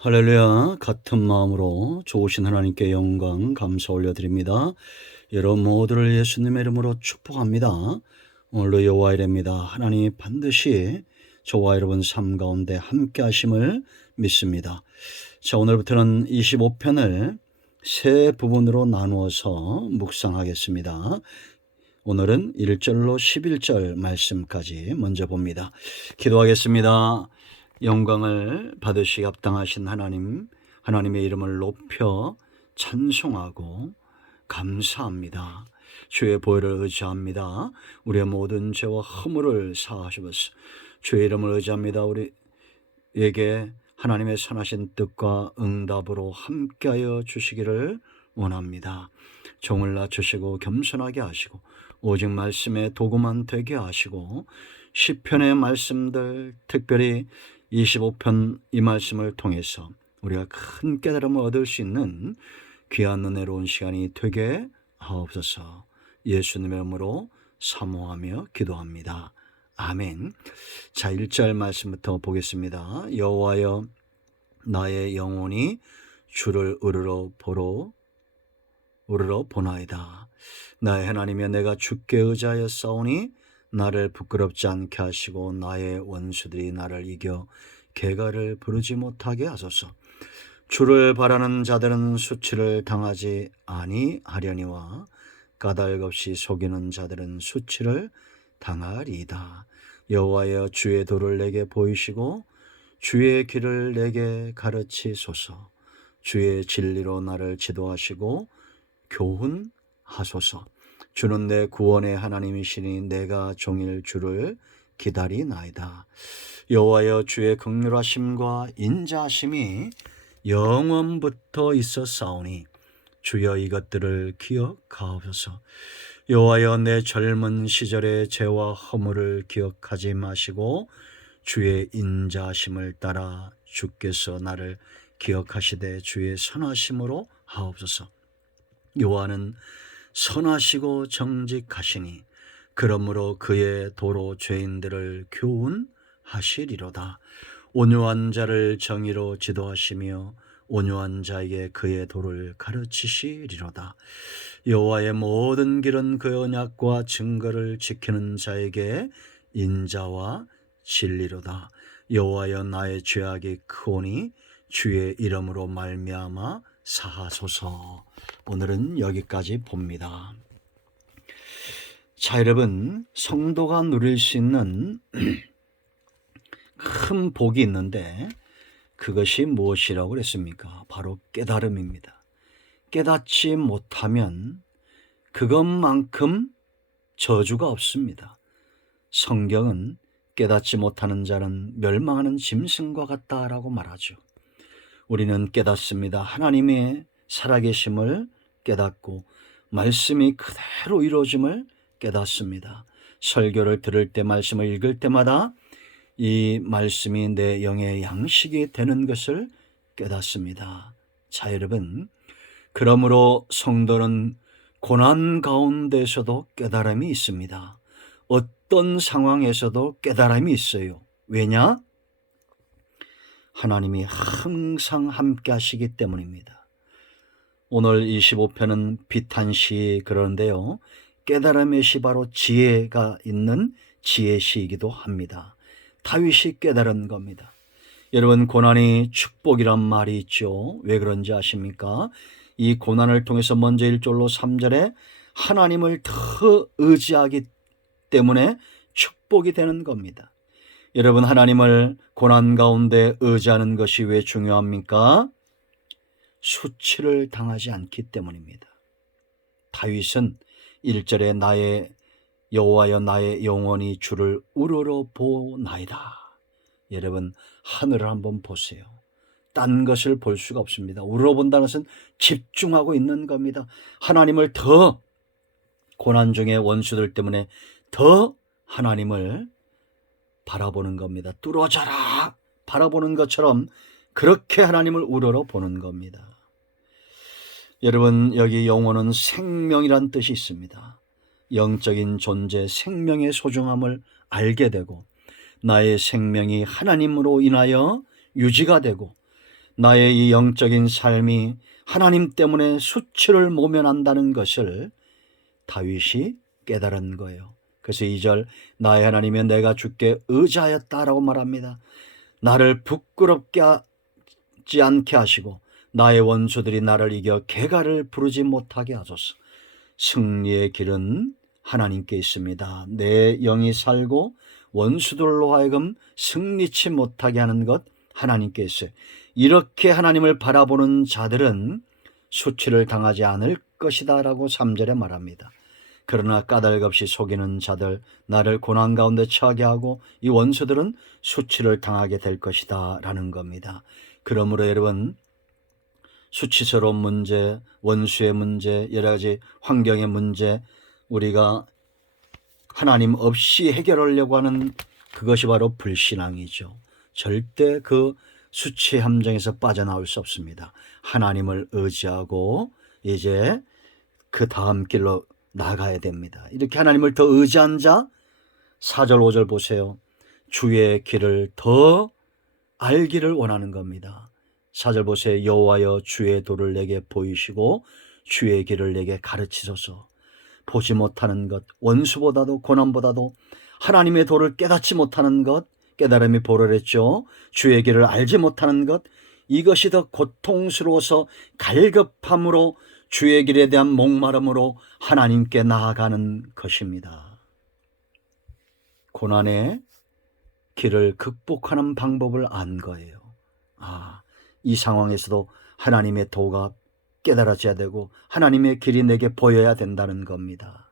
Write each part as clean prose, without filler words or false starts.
할렐루야. 같은 마음으로 좋으신 하나님께 영광 감사 올려드립니다. 여러분 모두를 예수님의 이름으로 축복합니다. 오늘도 여호와 이래입니다. 하나님이 반드시 저와 여러분 삶 가운데 함께 하심을 믿습니다. 자, 오늘부터는 25편을 세 부분으로 나누어서 묵상하겠습니다. 오늘은 1절로 11절 말씀까지 먼저 봅니다. 기도하겠습니다. 영광을 받으시기 합당하신 하나님, 하나님의 이름을 높여 찬송하고 감사합니다. 주의 보혈을 의지합니다. 우리의 모든 죄와 허물을 사하시옵소서. 주의 이름을 의지합니다. 우리에게 하나님의 선하신 뜻과 응답으로 함께하여 주시기를 원합니다. 종을 낮추시고 겸손하게 하시고 오직 말씀에 도구만 되게 하시고 시편의 말씀들, 특별히 25편 이 말씀을 통해서 우리가 큰 깨달음을 얻을 수 있는 귀한 은혜로운 시간이 되게 하옵소서. 예수님의 이름으로 사모하며 기도합니다. 아멘. 자, 1절 말씀부터 보겠습니다. 여호와여, 나의 영혼이 주를 우러러 보나이다. 나의 하나님이여, 내가 주께 의지하여 싸우니 나를 부끄럽지 않게 하시고 나의 원수들이 나를 이겨 개가를 부르지 못하게 하소서. 주를 바라는 자들은 수치를 당하지 아니하려니와 까닭없이 속이는 자들은 수치를 당하리이다. 여호와여, 주의 도를 내게 보이시고 주의 길을 내게 가르치소서. 주의 진리로 나를 지도하시고 교훈하소서. 주는 내 구원의 하나님이시니 내가 종일 주를 기다리나이다. 여호와여, 주의 긍휼하심과 인자하심이 영원부터 있었사오니 주여 이것들을 기억하옵소서. 여호와여, 내 젊은 시절의 죄와 허물을 기억하지 마시고 주의 인자하심을 따라 주께서 나를 기억하시되 주의 선하심으로 하옵소서. 여호와는 선하시고 정직하시니 그러므로 그의 도로 죄인들을 교훈하시리로다. 온유한 자를 정의로 지도하시며 온유한 자에게 그의 도를 가르치시리로다. 여호와의 모든 길은 그 언약과 증거를 지키는 자에게 인자와 진리로다. 여호와여, 나의 죄악이 크오니 주의 이름으로 말미암아 사하소서. 오늘은 여기까지 봅니다. 자, 여러분, 성도가 누릴 수 있는 큰 복이 있는데 그것이 무엇이라고 그랬습니까? 바로 깨달음입니다. 깨닫지 못하면 그것만큼 저주가 없습니다. 성경은 깨닫지 못하는 자는 멸망하는 짐승과 같다라고 말하죠. 우리는 깨닫습니다. 하나님의 살아계심을 깨닫고 말씀이 그대로 이루어짐을 깨닫습니다. 설교를 들을 때, 말씀을 읽을 때마다 이 말씀이 내 영의 양식이 되는 것을 깨닫습니다. 자, 여러분, 그러므로 성도는 고난 가운데서도 깨달음이 있습니다. 어떤 상황에서도 깨달음이 있어요. 왜냐? 하나님이 항상 함께 하시기 때문입니다. 오늘 25편은 비탄시 그러는데요, 깨달음의 시, 바로 지혜가 있는 지혜 시이기도 합니다. 다윗이 깨달은 겁니다. 여러분, 고난이 축복이란 말이 있죠. 왜 그런지 아십니까? 이 고난을 통해서 먼저 1절로 3절에 하나님을 더 의지하기 때문에 축복이 되는 겁니다. 여러분, 하나님을 고난 가운데 의지하는 것이 왜 중요합니까? 수치를 당하지 않기 때문입니다. 다윗은 1절에 나의 여호와여, 나의 영혼이 주를 우러러 보나이다. 여러분, 하늘을 한번 보세요. 딴 것을 볼 수가 없습니다. 우러본다는 것은 집중하고 있는 겁니다. 하나님을 더, 고난 중에 원수들 때문에 더 하나님을 바라보는 겁니다. 뚫어져라 바라보는 것처럼 그렇게 하나님을 우러러 보는 겁니다. 여러분, 여기 영혼은 생명이란 뜻이 있습니다. 영적인 존재, 생명의 소중함을 알게 되고 나의 생명이 하나님으로 인하여 유지가 되고 나의 이 영적인 삶이 하나님 때문에 수치를 모면한다는 것을 다윗이 깨달은 거예요. 그래서 2절 나의 하나님이여 내가 주께 의지하였다라고 말합니다. 나를 부끄럽게 하지 않게 하시고 나의 원수들이 나를 이겨 개가를 부르지 못하게 하소서. 승리의 길은 하나님께 있습니다. 내 영이 살고 원수들로 하여금 승리치 못하게 하는 것 하나님께 있어요. 이렇게 하나님을 바라보는 자들은 수치를 당하지 않을 것이다 라고 3절에 말합니다. 그러나 까닭없이 속이는 자들, 나를 고난 가운데 처하게 하고 이 원수들은 수치를 당하게 될 것이다 라는 겁니다. 그러므로 여러분, 수치스러운 문제, 원수의 문제, 여러 가지 환경의 문제, 우리가 하나님 없이 해결하려고 하는 그것이 바로 불신앙이죠. 절대 그 수치의 함정에서 빠져나올 수 없습니다. 하나님을 의지하고 이제 그 다음 길로 나가야 됩니다. 이렇게 하나님을 더 의지한 자, 4절 5절 보세요. 주의 길을 더 알기를 원하는 겁니다. 4절 보세요. 여호와여 주의 도를 내게 보이시고 주의 길을 내게 가르치소서. 보지 못하는 것, 원수보다도 고난보다도 하나님의 도를 깨닫지 못하는 것, 깨달음이 보로랬죠. 주의 길을 알지 못하는 것, 이것이 더 고통스러워서 갈급함으로 주의 길에 대한 목마름으로 하나님께 나아가는 것입니다. 고난의 길을 극복하는 방법을 안 거예요. 이 상황에서도 하나님의 도가 깨달아져야 되고 하나님의 길이 내게 보여야 된다는 겁니다.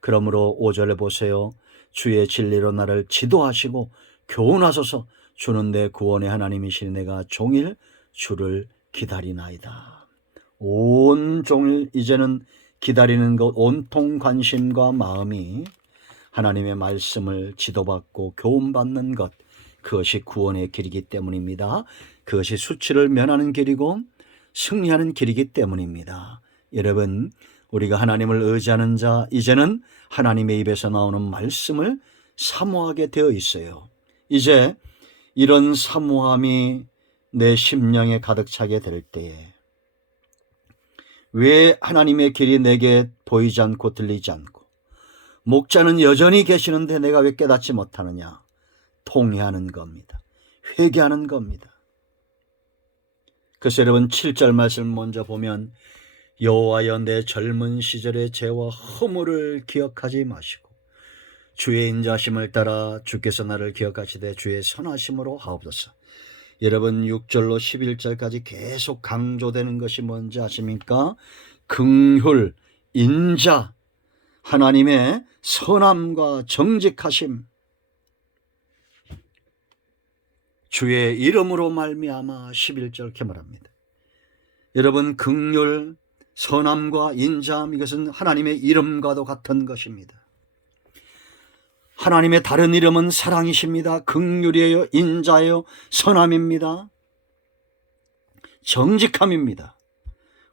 그러므로 5절에 보세요. 주의 진리로 나를 지도하시고 교훈하소서. 주는 내 구원의 하나님이시니 내가 종일 주를 기다리나이다. 온종일 이제는 기다리는 것, 온통 관심과 마음이 하나님의 말씀을 지도받고 교훈받는 것, 그것이 구원의 길이기 때문입니다. 그것이 수치를 면하는 길이고 승리하는 길이기 때문입니다. 여러분, 우리가 하나님을 의지하는 자, 이제는 하나님의 입에서 나오는 말씀을 사모하게 되어 있어요. 이제 이런 사모함이 내 심령에 가득 차게 될 때에 왜 하나님의 길이 내게 보이지 않고 들리지 않고 목자는 여전히 계시는데 내가 왜 깨닫지 못하느냐? 통회하는 겁니다. 회개하는 겁니다. 그래서 여러분 7절 말씀 먼저 보면 여호와여 내 젊은 시절의 죄와 허물을 기억하지 마시고 주의 인자심을 따라 주께서 나를 기억하시되 주의 선하심으로 하옵소서. 여러분 6절로 11절까지 계속 강조되는 것이 뭔지 아십니까? 긍휼, 인자, 하나님의 선함과 정직하심, 주의 이름으로 말미암아 11절 이렇게 말합니다. 여러분 긍휼, 선함과 인자함, 이것은 하나님의 이름과도 같은 것입니다. 하나님의 다른 이름은 사랑이십니다. 긍휼이에요, 인자예요, 선함입니다, 정직함입니다.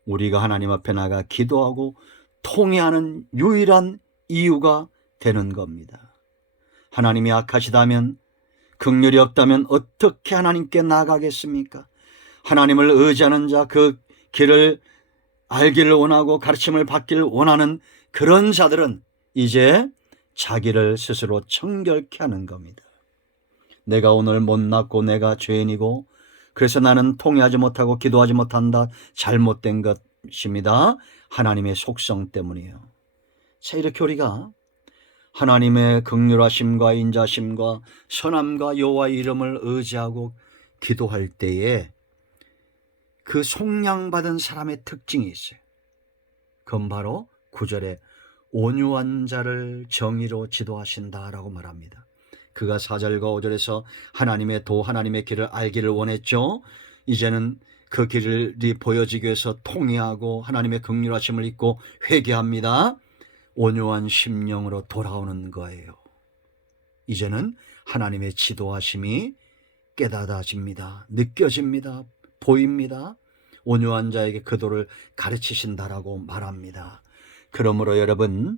우리가 하나님 앞에 나가 기도하고 통회하는 유일한 이유가 되는 겁니다. 하나님이 악하시다면, 긍휼이 없다면 어떻게 하나님께 나가겠습니까? 하나님을 의지하는 자, 그 길을 알기를 원하고 가르침을 받기를 원하는 그런 자들은 이제 자기를 스스로 청결케 하는 겁니다. 내가 오늘 못났고 내가 죄인이고 그래서 나는 통회하지 못하고 기도하지 못한다. 잘못된 것입니다. 하나님의 속성 때문이에요. 자, 이렇게 우리가 하나님의 긍휼하심과 인자심과 선함과 여호와의 이름을 의지하고 기도할 때에 그 속량받은 사람의 특징이 있어요. 그건 바로 9절에 온유한 자를 정의로 지도하신다라고 말합니다. 그가 4절과 5절에서 하나님의 도, 하나님의 길을 알기를 원했죠. 이제는 그 길이 보여지기 위해서 통회하고 하나님의 긍휼하심을 잊고 회개합니다. 온유한 심령으로 돌아오는 거예요. 이제는 하나님의 지도하심이 깨닫아집니다. 느껴집니다. 보입니다. 온유한 자에게 그 도를 가르치신다라고 말합니다. 그러므로 여러분,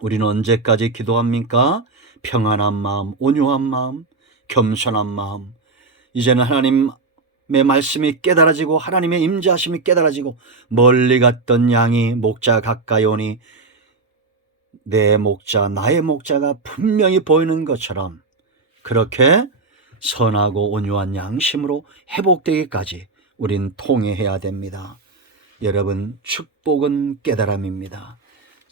우리는 언제까지 기도합니까? 평안한 마음, 온유한 마음, 겸손한 마음. 이제는 하나님 말씀이 깨달아지고 하나님의 임재하심이 깨달아지고 멀리 갔던 양이 목자 가까이 오니 내 목자, 나의 목자가 분명히 보이는 것처럼 그렇게 선하고 온유한 양심으로 회복되기까지 우린 통회해야 됩니다. 여러분, 축복은 깨달음입니다.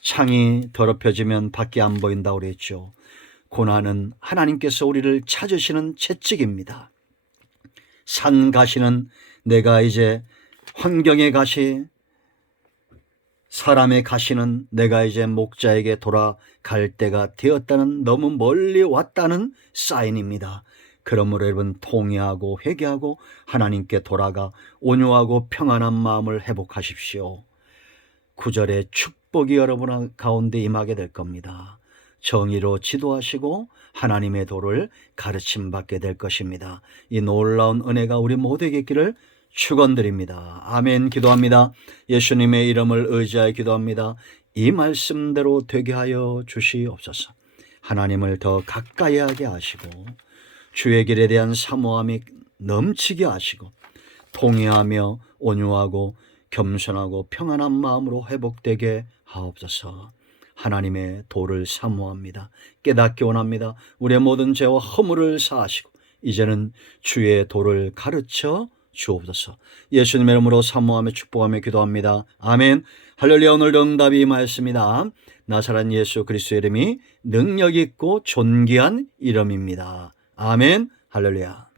창이 더럽혀지면 밖이 안 보인다고 그랬죠. 고난은 하나님께서 우리를 찾으시는 채찍입니다. 산 가시는 내가 이제 환경의 가시, 사람의 가시는 내가 이제 목자에게 돌아갈 때가 되었다는, 너무 멀리 왔다는 사인입니다. 그러므로 여러분, 통회하고 회개하고 하나님께 돌아가 온유하고 평안한 마음을 회복하십시오. 9절의 축복이 여러분 가운데 임하게 될 겁니다. 정의로 지도하시고 하나님의 도를 가르침받게 될 것입니다. 이 놀라운 은혜가 우리 모두에게 있기를 축원드립니다. 아멘. 기도합니다. 예수님의 이름을 의지하여 기도합니다. 이 말씀대로 되게 하여 주시옵소서. 하나님을 더 가까이 하게 하시고 주의 길에 대한 사모함이 넘치게 하시고 통회하며 온유하고 겸손하고 평안한 마음으로 회복되게 하옵소서. 하나님의 도를 사모합니다. 깨닫기 원합니다. 우리의 모든 죄와 허물을 사하시고 이제는 주의 도를 가르쳐 주옵소서. 예수님의 이름으로 사모하며 축복하며 기도합니다. 아멘. 할렐루야. 오늘도 응답이 임하였습니다. 나사렛 예수 그리스도의 이름이 능력 있고 존귀한 이름입니다. 아멘. 할렐루야.